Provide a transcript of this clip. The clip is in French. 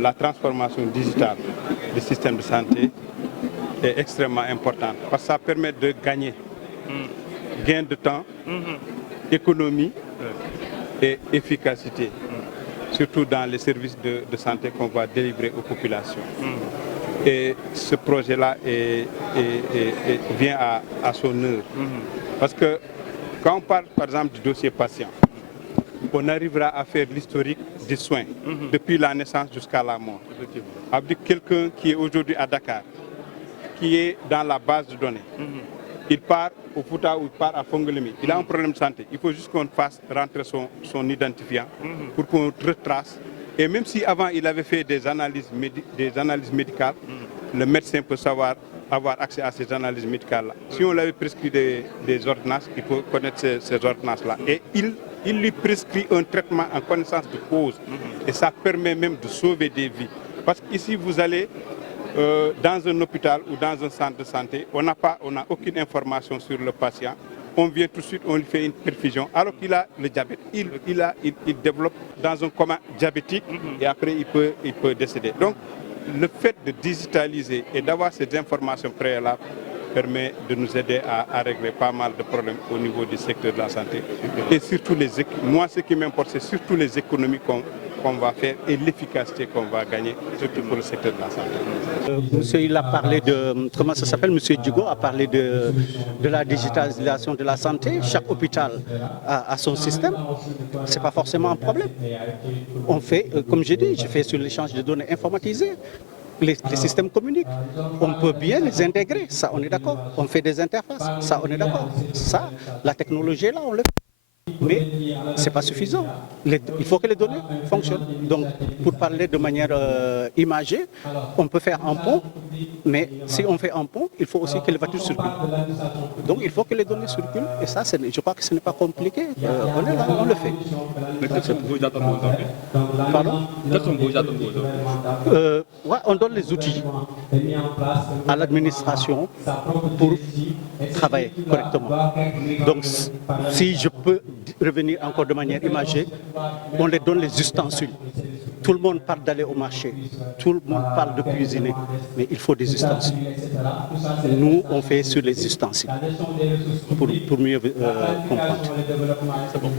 La transformation digitale du système de santé est extrêmement importante parce que ça permet de gagner gain de temps, économie et efficacité, surtout dans les services de santé qu'on va délivrer aux populations. Et ce projet-là vient à son heure. Parce que quand on parle par exemple du dossier patient, on arrivera à faire l'historique des soins depuis la naissance jusqu'à la mort. Avec quelqu'un qui est aujourd'hui à Dakar, qui est dans la base de données, il part au Fouta ou il part à Fongolemi, il a un problème de santé, il faut juste qu'on fasse rentrer son identifiant pour qu'on retrace. Et même si avant il avait fait des analyses médicales, le médecin peut avoir accès à ces analyses médicales-là. Si on l'avait prescrit des ordonnances, il faut connaître ces ordonnances-là. Et il lui prescrit un traitement en connaissance de cause. Et ça permet même de sauver des vies. Parce qu'ici, vous allez dans un hôpital ou dans un centre de santé, on n'a aucune information sur le patient. On vient tout de suite, on lui fait une perfusion, alors qu'il a le diabète. Il développe dans un coma diabétique et après il peut décéder. Donc, le fait de digitaliser et d'avoir ces informations préalables permet de nous aider à régler pas mal de problèmes au niveau du secteur de la santé. Et surtout, moi, ce qui m'importe, c'est surtout les économies qu'on va faire et l'efficacité qu'on va gagner, surtout pour le secteur de la santé. Monsieur, il a parlé de, comment ça s'appelle, Monsieur Djigo a parlé de la digitalisation de la santé. Chaque hôpital a son système. Ce n'est pas forcément un problème. On fait, comme j'ai dit, je fais sur l'échange de données informatisées. Les systèmes communiquent. On peut bien les intégrer, ça on est d'accord. On fait des interfaces, ça on est d'accord. Ça, la technologie est là, on le fait. Mais ce n'est pas suffisant. Il faut que les données fonctionnent. Donc, pour parler de manière imagée, on peut faire un pont, mais si on fait un pont, il faut aussi que les voitures circulent. Donc, il faut que les données circulent. Et ça, je crois que ce n'est pas compliqué. On est là, on le fait. Mais quelles sont vos attentes aujourd'hui? Pardon? Quelles sont vos attentes aujourd'hui? Ouais, on donne les outils à l'administration pour travailler correctement. Donc, si je peux revenir encore de manière imagée, on les donne les ustensiles. Tout le monde parle d'aller au marché, tout le monde parle de cuisiner, mais il faut des ustensiles. Nous, on fait sur les ustensiles pour mieux comprendre. C'est bon.